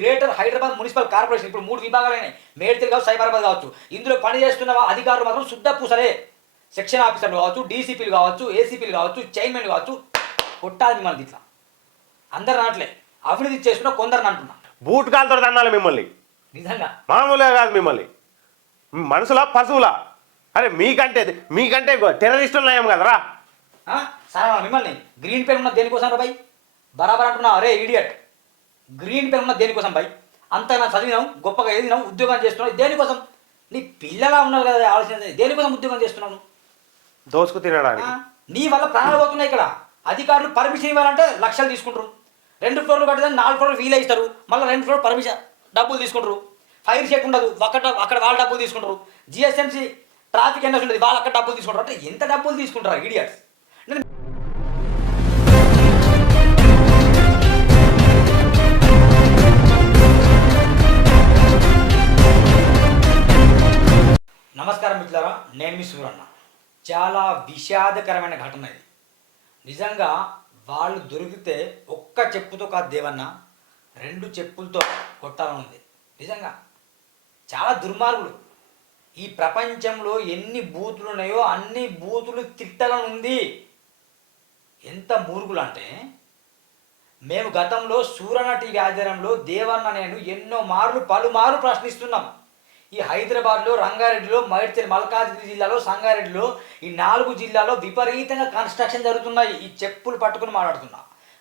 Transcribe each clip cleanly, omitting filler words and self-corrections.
Greater Hyderabad municipal corporation ఇప్పుడు 3 విభాగాలైనాయి. మేడ్చల్ కావచ్చు, సైబరాబాద్ కావచ్చు. ఇందులో పనిచేస్తున్న అధికారులు మాత్రం శుద్ధ పూసలే. సెక్షన్ ఆఫీసర్లు కావచ్చు, డీసీపీలు కావచ్చు, ఏసీపీలు కావచ్చు, చైర్మన్లు కావచ్చు. కొట్టాలి మిమ్మల్ని ఇట్లా. అందరు అనట్లే, అవినీతి చేసుకున్న కొందరిని అంటున్నా. బూట్ కాలుతో అన్నాలి మిమ్మల్ని, నిజంగా మామూలుగా కాదు మిమ్మల్ని. మనుషులా పశువులా? అరే మీకంటే టెర్రరిస్టులు నయం కదరా. సరే మిమ్మల్ని గ్రీన్ పెన్ ఉన్న దేనికోసం రా బై? బరాబర్ అంటున్నా. అరే ఇడియట్, గ్రీన్ పెన్ ఉన్న దేనికోసం బై? అంతగా చదివినాం, గొప్పగా ఎదిగినాం, ఉద్యోగం చేస్తున్నావు దేనికోసం? నీ పిల్లలా ఉన్నారు కదా ఆలోచన. దేనికోసం ఉద్యోగం చేస్తున్నాను? దోసుకు తినడానికి. నీ వల్ల ప్రాణాలు పోతున్నాయి. ఇక్కడ అధికారులు పర్మిషన్ ఇవ్వాలంటే లక్షలు తీసుకుంటారు. 2 ఫ్లోర్లు కట్టదని 4 ఫ్లోర్లు వీలు ఇస్తారు. మళ్ళీ 2 ఫ్లోర్ పర్మిషన్ డబ్బులు తీసుకుంటారు. ఫైర్ షేక్ ఉండదు, అక్కడ వాళ్ళు డబ్బులు తీసుకుంటారు. జిఎస్ఎంసీ ట్రాఫిక్ ఎన్ఎస్ ఉంటుంది, వాళ్ళు అక్కడ డబ్బులు తీసుకుంటారు. అంటే ఎంత డబ్బులు తీసుకుంటారు ఇడియట్స్. నమస్కారం మిత్రులారా, నేను మీ సూరన్న. చాలా విషాదకరమైన ఘటన ఇది. నిజంగా వాళ్ళు దొరికితే ఒక్క చెప్పుతో కాదు దేవన్న, 2 చెప్పులతో కొట్టాలని ఉంది. నిజంగా చాలా దుర్మార్గులు. ఈ ప్రపంచంలో ఎన్ని బూతులు ఉన్నాయో అన్ని బూతులు తిట్టాలని ఉంది. ఎంత మూర్ఖులు అంటే, మేము గతంలో సూరన్న టీవీ ఆధ్వర్యంలో దేవన్న నేను ఎన్నో మార్లు పలుమార్లు ప్రశ్నిస్తున్నాం. ఈ హైదరాబాద్లో, రంగారెడ్డిలో, మైడ్చల్, మల్కాజ్గిరి జిల్లాలో, సంగారెడ్డిలో ఈ 4 జిల్లాలో విపరీతంగా కన్స్ట్రక్షన్ జరుగుతున్నాయి. ఈ చెప్పులు పట్టుకుని మాట్లాడుతున్నా.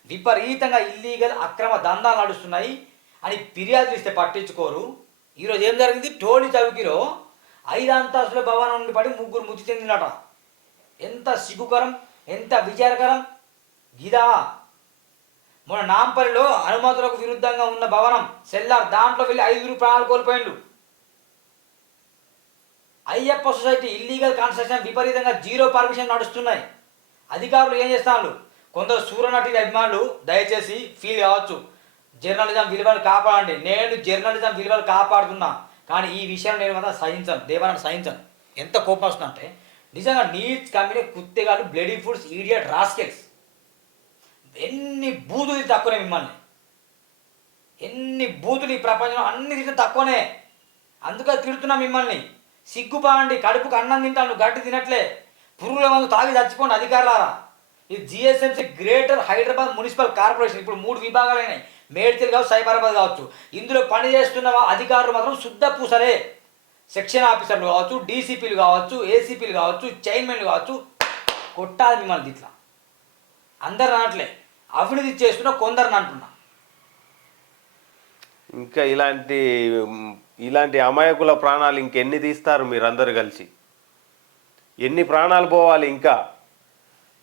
విపరీతంగా ఇల్లీగల్ అక్రమ దందాలు నడుస్తున్నాయి అని ఫిర్యాదులు ఇస్తే పట్టించుకోరు. ఈరోజు ఏం జరిగింది? టోలీ చౌకీలో 5 అంతస్తుల భవనం నుండి పడి 3 మృతి చెందినట. ఎంత సిగ్గుకరం, ఎంత విచారకరం గిదా. మన నాంపల్లిలో అనుమతులకు విరుద్ధంగా ఉన్న భవనం సెల్లార్, దాంట్లో వెళ్ళి 5 ప్రాణాలు కోల్పోయిండు. అయ్యప్ప సొసైటీ ఇల్లీగల్ కన్స్ట్రక్షన్ విపరీతంగా 0 పర్మిషన్ నడుస్తున్నాయి. అధికారులు ఏం చేస్తున్నారు? కొందరు సూరనటి అభిమానులు దయచేసి ఫీల్ కావచ్చు, జర్నలిజం విలువలు కాపాడండి. నేను జర్నలిజం విలువలు కాపాడుతున్నా, కానీ ఈ విషయాన్ని నేను మాత్రం సహించను, దేవాలను సహించను. ఎంత కోపం వస్తుందంటే నిజంగా నీచ్ కంపెనీ కుత్తేగాలు, బ్లడీ ఫుడ్స్, ఈడియట్ రాస్కెల్స్. ఎన్ని బూతులు తక్కువనే మిమ్మల్ని, ఎన్ని బూతులు ఈ ప్రపంచంలో అన్ని తింటే తక్కువనే. అందుకే తిడుతున్నా మిమ్మల్ని. సిగ్గుపాండి, కడుపుకు అన్నం తింటాను, గడ్డి తినట్లే. పురుగుల మందు తాగి చచ్చిపోండి అధికారులారా. ఇది GSMC greater Hyderabad municipal corporation ఇప్పుడు 3 విభాగాలైనాయి. మేడ్చల్ కావచ్చు, సైబరాబాద్ కావచ్చు. ఇందులో పనిచేస్తున్న అధికారులు మాత్రం శుద్ధ పూసలే. సెక్షన్ ఆఫీసర్లు కావచ్చు, డీసీపీలు కావచ్చు, ఏసీపీలు కావచ్చు, చైర్మన్లు కావచ్చు. కొట్టాలి మిమ్మల్ని ఇట్లా. అందరు అనట్లే, అవినీతి చేస్తున్న కొందరిని అంటున్నా. ఇంకా ఇలాంటి అమాయకుల ప్రాణాలు ఇంకెన్ని తీస్తారు మీరందరూ కలిసి? ఎన్ని ప్రాణాలు పోవాలి ఇంకా?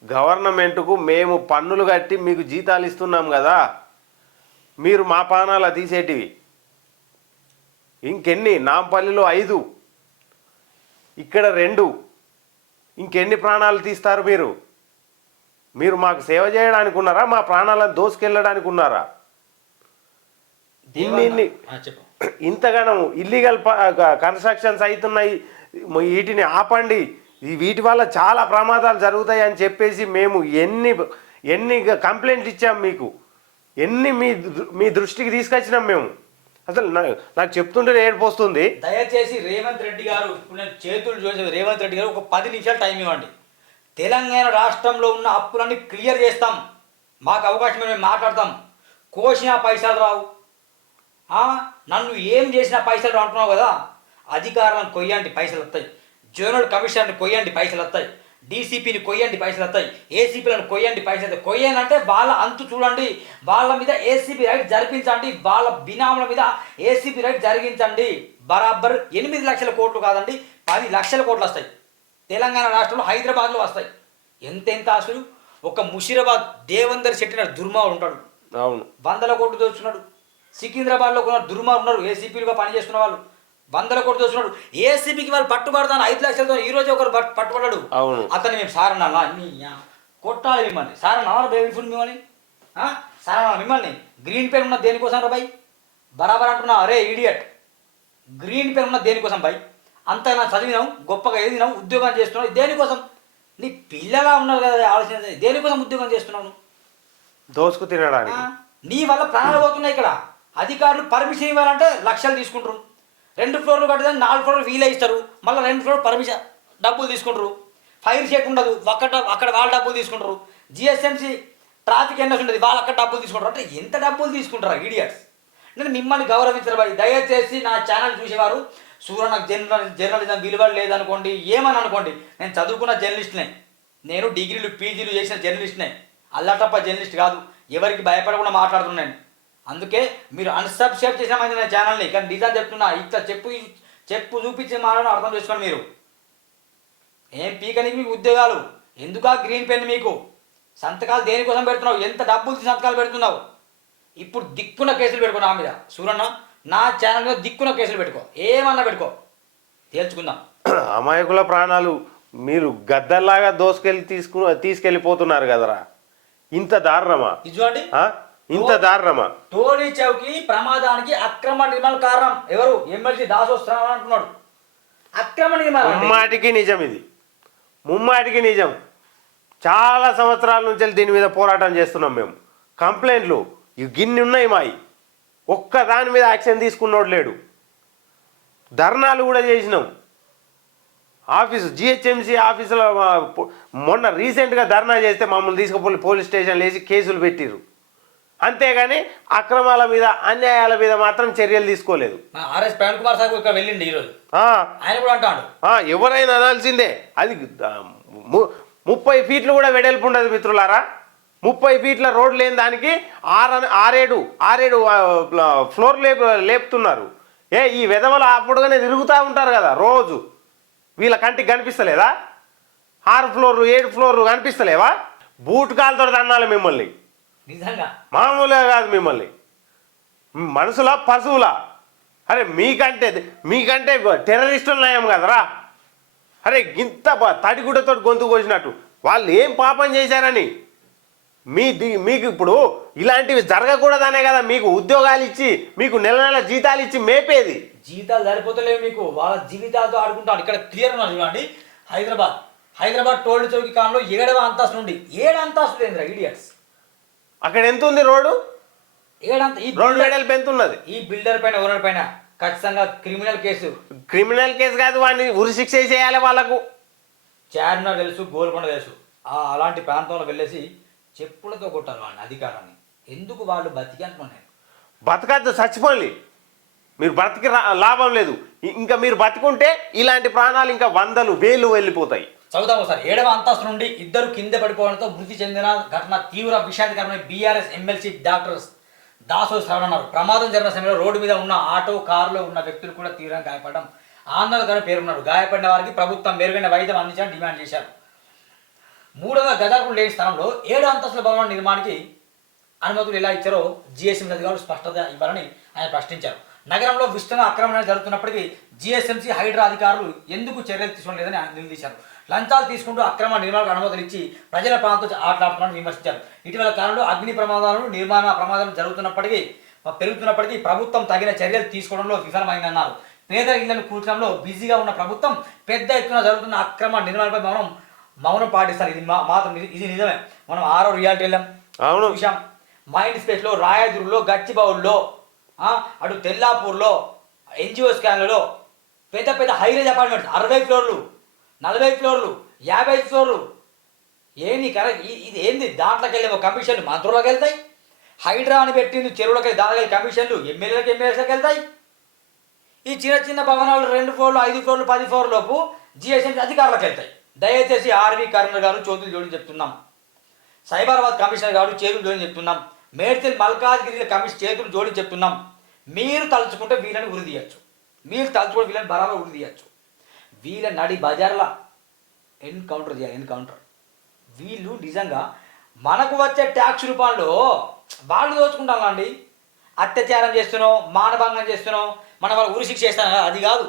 గవర్నమెంట్కు మేము పన్నులు కట్టి మీకు జీతాలు ఇస్తున్నాం కదా, మీరు మా ప్రాణాలు తీసేటివి. ఇంకెన్ని? నాంపల్లిలో 5, ఇక్కడ 2, ఇంకెన్ని ప్రాణాలు తీస్తారు మీరు? మీరు మాకు సేవ చేయడానికి ఉన్నారా, మా ప్రాణాలను దోసుకెళ్ళడానికి ఉన్నారా? ఇంతగానం ఇల్లీగల్ కన్స్ట్రక్షన్స్ అవుతున్నాయి, వీటిని ఆపండి, వీటి వల్ల చాలా ప్రమాదాలు జరుగుతాయి అని చెప్పేసి మేము ఎన్ని కంప్లైంట్లు ఇచ్చాం మీకు, ఎన్ని మీ దృష్టికి తీసుకొచ్చినాం మేము. అసలు నాకు చెప్తుంటే ఏడిపోస్తుంది. దయచేసి రేవంత్ రెడ్డి గారు, ఇప్పుడు నేను చేతులు చూసే రేవంత్ రెడ్డి గారు ఒక 10 నిమిషాలు టైం ఇవ్వండి. తెలంగాణ రాష్ట్రంలో ఉన్న అప్పులన్నీ క్లియర్ చేస్తాం, మాకు అవకాశం మేము మాట్లాడతాం. కోసిన పైసలు రావు, నన్ను ఏం చేసిన పైసలు రావు అంటున్నావు కదా. అధికారులను కొయ్యండి, పైసలు వస్తాయి. జోనల్ కమిషనర్ని కొయ్యండి, పైసలు వస్తాయి. డీసీపీని కొయ్యండి, పైసలు వస్తాయి. ఏసీపీలను కొయ్యండి, పైసలు వస్తాయి. కొయ్యాలంటే వాళ్ళ అంతు చూడండి, వాళ్ళ మీద ఏసీపీ రైట్ జరిపించండి, వాళ్ళ బినాముల మీద ఏసీపీ రైట్ జరిగించండి. బరాబర్ 8 లక్షల కోట్లు కాదండి, 10 లక్షల కోట్లు వస్తాయి. తెలంగాణ రాష్ట్రంలో హైదరాబాద్లో వస్తాయి. ఎంతెంత ఆస్తులు. ఒక ముషీరాబాద్ దేవందర్ శెట్టి నాడు దుర్మార్గుడు ఉంటాడు, అవును, 100 కోట్లు దోచుకున్నాడు. సికింద్రాబాద్లో కొన్ని దుర్మార్గులు ఉన్నారు, ఏసీపీలుగా పనిచేస్తున్న వాళ్ళు 100 కోట్లు దోచుకున్నాడు. ఏసీపీకి వాళ్ళు పట్టుబడతాను 5 లక్షలతో. ఈ రోజు ఒకరు పట్టుబడ్డాడు, అతన్ని మేము సారన్నా కొట్టాలి మిమ్మల్ని. సారన్నా బేబీ ఫుడ్ మిమ్మల్ని, సారన్నా మిమ్మల్ని. గ్రీన్ పెన్ ఉన్న దేనికోసం రా బై? బరాబర్ అంటున్నా. అరే ఇడియట్, గ్రీన్ పెన్ ఉన్న దేనికోసం బై? అంతగా చదివినాం, గొప్పగా ఎదిగినాం, ఉద్యోగం చేస్తున్నావు దేనికోసం? నీ పిల్లలా ఉన్నారు కదా ఆలోచన. దేనికోసం ఉద్యోగం చేస్తున్నావు? దోసుకు తినడానికి. నీ వల్ల ప్రాణాలు పోతున్నాయి. ఇక్కడ అధికారులు పర్మిషన్ ఇవ్వాలంటే లక్షలు తీసుకుంటారు. 2 ఫ్లోర్లు కట్టదని 4 ఫ్లోర్లు వీలే ఇస్తారు. మళ్ళీ 2 ఫ్లోర్ పర్మిషన్ డబ్బులు తీసుకుంటారు. ఫైర్ చెక్ ఉండదు, అక్కడ వాళ్ళు డబ్బులు తీసుకుంటారు. జిఎస్ఎంసీ ట్రాఫిక్ ఎన్ఎస్ ఉంటుంది, వాళ్ళు అక్కడ డబ్బులు తీసుకుంటారు. అంటే ఎంత డబ్బులు తీసుకుంటారు ఈడియట్స్. నేను మిమ్మల్ని గౌరవించరు బాయ్. దయచేసి నా ఛానల్ చూసేవారు నాకు జర్నలిజం విలువ లేదనుకోండి, ఏమని అనుకోండి, నేను చదువుకున్న జర్నలిస్ట్నే, నేను డిగ్రీలు పీజీలు చేసిన జర్నలిస్ట్నే, అల్లాటప్ప జర్నలిస్ట్ కాదు. ఎవరికి భయపడకుండా మాట్లాడుతున్నాను. అందుకే మీరు అన్సబ్స్క్రైబ్ చేసిన మంది నా ఛానల్ని. కానీ నిజం చెప్తున్నా, ఇట్లా చెప్పు చూపించే మాటను అర్థం చేసుకోండి. మీరు ఏం పీకనికి మీకు ఉద్యోగాలు ఎందుకా గ్రీన్ పెన్ మీకు? సంతకాలు దేనికోసం పెడుతున్నావు? ఎంత డబ్బులు సంతకాలు పెడుతున్నావు? ఇప్పుడు దిక్కున కేసులు పెట్టుకో నా మీద. సూరన్న, నా ఛానల్ మీద దిక్కున కేసులు పెట్టుకో, ఏమన్నా పెట్టుకో, తేల్చుకుందాం. అమాయకుల ప్రాణాలు మీరు గద్దల్లాగా తీసుకెళ్ళిపోతున్నారు కదరా. ఇంత దారుణమా? ఇది చూడండి, ఇంత దారుణమా? టోలీ చౌకి ప్రమాదానికి అక్రమ నిర్మాణ కారణం ఎవరు? ఎమ్మెల్సీ దాసోత్సవం అంటున్నాడు. అక్రమ నిర్మాణం ముమ్మాటికి నిజం, ఇది ముమ్మాటికి నిజం. చాలా సంవత్సరాల నుంచి దీని మీద పోరాటం చేస్తున్నాం మేము. కంప్లైంట్లు గిన్ని ఉన్నాయి మాయి, ఒక్క దాని మీద యాక్షన్ తీసుకున్నోడు లేడు. ధర్నాలు కూడా చేసినాం. ఆఫీసు జిహెచ్ఎంసీ ఆఫీసులో మొన్న రీసెంట్గా ధర్నా చేస్తే మమ్మల్ని తీసుకుపోయి పోలీస్ స్టేషన్లో వేసి కేసులు పెట్టిర్రు. అంతేగాని అక్రమాల మీద అన్యాయాల మీద మాత్రం చర్యలు తీసుకోలేదు. ఆర్ఎస్ ప్రవీణ్ కుమార్ సార్ ఇక్కడ వెళ్ళిండి ఈరోజు, ఆయన కూడా అంటాడు ఎవరైనా అనాల్సిందే. అది 30 ఫీట్లు కూడా వెడల్పు ఉండదు మిత్రులారా. 30 ఫీట్ల రోడ్ లేని దానికి 6-7 ఫ్లోర్ లేపుతున్నారు. ఈ వెధవలు అప్పుడుగానే తిరుగుతూ ఉంటారు కదా రోజు. వీళ్ళ కంటికి కనిపిస్తలేదా? 6 ఫ్లోర్లు 7 ఫ్లోర్లు కనిపిస్తలేవా? బూట్ కాలుతో అన్నాలి మిమ్మల్ని, నిజంగా మామూలుగా కాదు. మిమ్మల్ని మనుషుల పశువులా? అరే మీకంటే టెర్రరిస్టులు నయం కదరా. అరే ఇంత తడిగుడ్డతో గొంతు కోసినట్టు వాళ్ళు ఏం పాపం చేశారని మీకు ఇప్పుడు ఇలాంటివి జరగకూడదనే కదా మీకు ఉద్యోగాలు ఇచ్చి మీకు నెల నెల జీతాలు ఇచ్చి మేపేది. జీతాలు సరిపోతలేవు మీకు, వాళ్ళ జీవితాలతో ఆడుకుంటారు. ఇక్కడ క్లియర్ ఉన్నారు చూడండి. హైదరాబాద్ టోల్ చౌకి కాలంలో 7వ అంతస్తు నుండి 7 అంతస్తులు ఏంద్రా ఈడియట్స్. అక్కడ ఎంత ఉంది రోడ్డు? 7 ఈ రోడ్డు వెడల్పు ఎంత ఉన్నది? ఈ బిల్డర్ పైన ఓనర్ పైన ఖచ్చితంగా క్రిమినల్ కేసు కాదు, వాడిని ఉరి శిక్ష చేయాలి వాళ్ళకు. చార్మినార్ తెలుసు, గోల్కొండ తెలుసు. అలాంటి ప్రాంతంలో వెళ్ళేసి చెప్పులతో కొట్టాలి వాళ్ళని, అధికారాన్ని. ఎందుకు వాళ్ళు బతికి అనుకున్నాను. బతకద్దు, చచ్చిపోండి. మీరు బతికి లాభం లేదు. ఇంకా మీరు బతికుంటే ఇలాంటి ప్రాణాలు ఇంకా 100,000 వెళ్ళిపోతాయి. చదువుతాం ఒకసారి. 7వ అంతస్తు నుండి 2 కింద పడిపోవడంతో మృతి చెందిన ఘటన తీవ్ర విషాదకరమైన బీఆర్ఎస్ ఎమ్మెల్సీ డాక్టర్ దాసో శ్రవణ్ అన్నారు. ప్రమాదం జరిగిన సమయంలో రోడ్డు మీద ఉన్న ఆటో కారులో ఉన్న వ్యక్తులు కూడా తీవ్రంగా గాయపడడం ఆందోళనకరమైన పేర్కొన్నారు. గాయపడిన వారికి ప్రభుత్వం మెరుగైన వైద్యం అందించాలని డిమాండ్ చేశారు. 3వ గదాకులు లేని స్థలంలో 7 అంతస్తుల భవనం నిర్మాణానికి అనుమతులు ఎలా ఇచ్చారో జిఎస్ఎంసీ అధికారులు స్పష్టత ఇవ్వాలని ఆయన ప్రశ్నించారు. నగరంలో విస్తృత ఆక్రమణలు జరుగుతున్నప్పటికీ జిఎస్ఎంసీ హైడ్రా అధికారులు ఎందుకు చర్యలు తీసుకోవడం లేదని ఆయన నిలదీశారు. లంచాలు తీసుకుంటూ అక్రమ నిర్మాణాలకు అనుమతులు ఇచ్చి ప్రజల ప్రాంతంతో ఆటలాడుతున్నారని విమర్శించారు. ఇటీవల కాలంలో అగ్ని ప్రమాదాలు, నిర్మాణ ప్రమాదాలు పెరుగుతున్నప్పటికీ ప్రభుత్వం తగిన చర్యలు తీసుకోవడంలో విఫలమైందన్నారు. పేద ఇళ్లను కూల్చడంలో బిజీగా ఉన్న ప్రభుత్వం పెద్ద ఎత్తున జరుగుతున్న అక్రమ నిర్మాణాలపై మౌనం పాటిస్తారు. ఇది నిజమే. మనం 6వ రియాలిటీ వెళ్ళాం, చూసాం. మైండ్ స్పేస్లో, రాయదుర్లో, గచ్చిబౌల్లో, అటు తెల్లాపూర్లో, ఎన్జిఓ స్కాన్లలో పెద్ద హైరేజ్ అపార్ట్మెంట్స్ 60 ఫ్లోర్లు, 40 ఫ్లోర్లు, 50 ఫ్లోర్లు. ఏంది కరెక్ట్? ఇది ఏంది? దాంట్లోకి వెళ్ళేమో కమిషన్లు మంత్రులకు వెళ్తాయి. హైడ్రా అని పెట్టింది చెరువులకి, దానికి కమిషన్లు ఎమ్మెల్యేలకు వెళ్తాయి. ఈ చిన్న భవనాలు 2 ఫ్లోర్లు, 5 ఫ్లోర్లు, 10 ఫ్లోర్ల లోపు జిఎస్ఎంసీ అధికారులకు వెళ్తాయి. దయచేసి ఆర్వి కర్నల్ గారు చేతులు జోడి చెప్తున్నాం. సైబరాబాద్ కమిషనర్ గారు చేతులు జోడి చెప్తున్నాం. మేడ్చల్ మల్కాజ్గిరి కమిషన్ చేతులు జోడి చెప్తున్నాం. మీరు తలుచుకుంటే వీళ్ళని ఉరి తీయచ్చు, మీరు తలుచుకుంటే వీళ్ళని బరాబర్ ఉరి తీయచ్చు. వీళ్ళ నడి బజార్లా ఎన్కౌంటర్ చేయాలి, ఎన్కౌంటర్. వీళ్ళు నిజంగా మనకు వచ్చే ట్యాక్స్ రూపాయల్లో వాళ్ళు దోచుకుంటామండి. అత్యాచారం చేస్తున్నాం, మానభంగం చేస్తున్నాం, మన వాళ్ళు ఉరి శిక్ష చేస్తాం కదా, అది కాదు.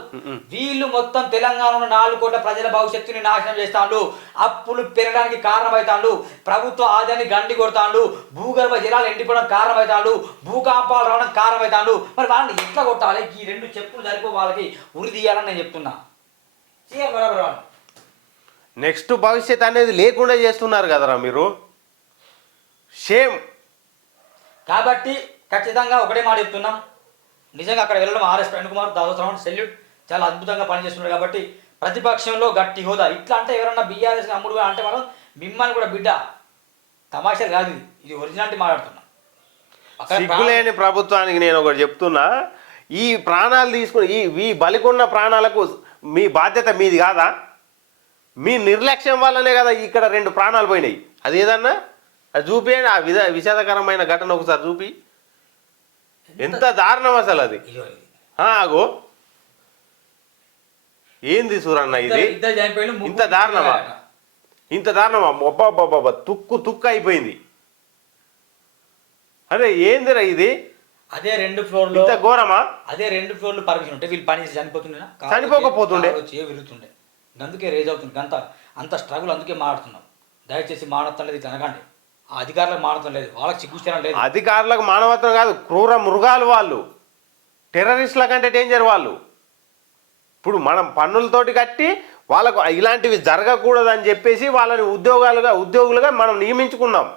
వీళ్ళు మొత్తం తెలంగాణలో 4 కోట్ల ప్రజల భవిష్యత్తుని నాశనం చేస్తాండు, అప్పులు పెరగడానికి కారణమవుతాండు, ప్రభుత్వ ఆదాయాన్ని గండి కొడతాండు, భూగర్భ జలాలు ఎండిపోవడానికి కారణమవుతాండు, భూకంపాలు రావడానికి కారణమవుతాండు. మరి వాళ్ళని ఎట్లా కొట్టాలి? ఈ 2 చెప్పులు సరిపో వాళ్ళకి ఉరి తీయాలని నేను చెప్తున్నా. బరాబర్. నెక్స్ట్ భవిష్యత్ అనేది లేకుండా చేస్తున్నారు కదరా మీరు. షేమ్. కాబట్టి ఖచ్చితంగా ఒకటే మాట చెప్తున్నాం, నిజంగా అక్కడ వెళ్ళడం ఆర్ఎస్ ప్రవీణ్ కుమార్ దాసోత్సవం సెల్యూట్, చాలా అద్భుతంగా పనిచేస్తున్నారు. కాబట్టి ప్రతిపక్షంలో గట్టి హోదా. ఇట్లా అంటే ఎవరన్నా బీఆర్ఎస్ అమ్ముడు అంటే మనం మిమ్మల్ని కూడా బిడ్డ తమాషాలు కాదు, ఇది ఒరిజినాలిటీ మాట్లాడుతున్నాం. సిగ్గులేని ప్రభుత్వానికి నేను ఒకటి చెప్తున్నా, ఈ ప్రాణాలు తీసుకుని ఈ బలికొన్న ప్రాణాలకు మీ బాధ్యత మీది కాదా? మీ నిర్లక్ష్యం వల్లనే కదా ఇక్కడ 2 ప్రాణాలు పోయినాయి. అది ఏదన్నా అది చూపియండి, ఆ విషాదకరమైన ఘటన ఒకసారి చూపి. ఎంత దారుణం అసలు అది. ఆగో ఏంది సూరన్న ఇది? ఇంత దారుణమా? ఇంత దారుణమా? ఒబ్బా తుక్కు అయిపోయింది. అదే ఏందిరా ఇది? అదే 2 ఫ్లోర్లు ఇంత ఘోరమా? అదే 2 ఫ్లోర్లు పర్మిషన్ ఉంటే వీళ్ళు పని చేసి చనిపోకపోతుండే విరుగుతుండే. అందుకే రేజ్ అవుతుంది అంత స్ట్రగుల్. అందుకే మాట్లాడుతున్నాం. దయచేసి మానవత్వం లేదు ఇట్లా అనకండి. ఆ అధికారులకు మానవత్వం లేదు, వాళ్ళకి సిగ్గుచేయడం లేదు. అధికారులకు మానవత్వం కాదు, క్రూర మృగాలు వాళ్ళు, టెర్రరిస్టుల కంటే డేంజర్ వాళ్ళు. ఇప్పుడు మనం పన్నులతోటి కట్టి వాళ్ళకు ఇలాంటివి జరగకూడదని చెప్పేసి వాళ్ళని ఉద్యోగులుగా మనం నియమించుకున్నాం.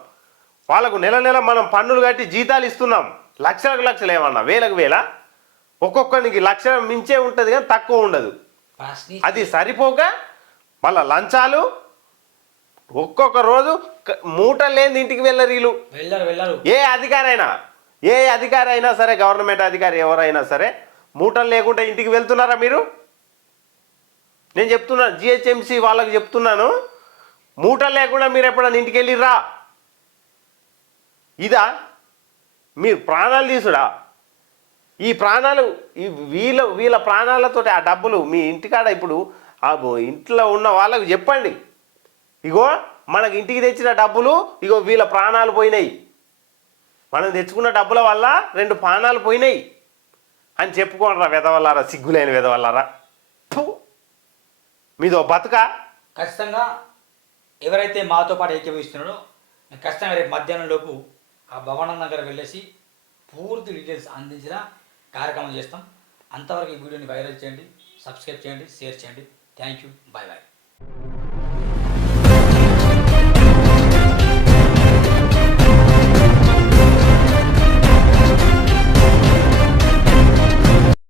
వాళ్ళకు నెల మనం పన్నులు కట్టి జీతాలు ఇస్తున్నాం. లక్షలు ఏమన్నా వేలకు వేల, ఒక్కొక్కరికి లక్ష మించే ఉంటుంది కానీ తక్కువ ఉండదు. అది సరిపోక మళ్ళా లంచాలు, ఒక్కొక్క రోజు మూటలు లేని ఇంటికి వెళ్ళరు వీళ్ళు. వెళ్ళరు. ఏ అధికారి అయినా సరే, గవర్నమెంట్ అధికారి ఎవరైనా సరే మూటలు లేకుండా ఇంటికి వెళ్తున్నారా మీరు? నేను చెప్తున్నాను, జిహెచ్ఎంసీ వాళ్ళకి చెప్తున్నాను, మూటలు లేకుండా మీరు ఎప్పుడన్నా ఇంటికి వెళ్ళిర్రా? ఇదా మీరు ప్రాణాలు తీసుడా? ఈ ప్రాణాలు వీళ్ళ ప్రాణాలతో ఆ డబ్బులు మీ ఇంటికాడ ఇప్పుడు ఇంట్లో ఉన్న వాళ్ళకు చెప్పండి, ఇగో మనకి ఇంటికి తెచ్చిన డబ్బులు, ఇగో వీళ్ళ ప్రాణాలు పోయినాయి, మనం తెచ్చుకున్న డబ్బుల వల్ల 2 ప్రాణాలు పోయినాయి అని చెప్పుకోనరా వెదవల్లారా, సిగ్గులేని వెదవల్లారా. మీదో బతుకా? ఖచ్చితంగా ఎవరైతే మాతో పాటు ఏకీభవిస్తున్నాడో ఖచ్చితంగా రేపు మధ్యాహ్నం లోపు ఆ భవనం దగ్గర వెళ్ళేసి పూర్తి డీటెయిల్స్ అందించిన కార్యక్రమం చేస్తాం. అంతవరకు ఈ వీడియోని వైరల్ చేయండి, సబ్స్క్రైబ్ చేయండి, షేర్ చేయండి. Thank you. బాయ్.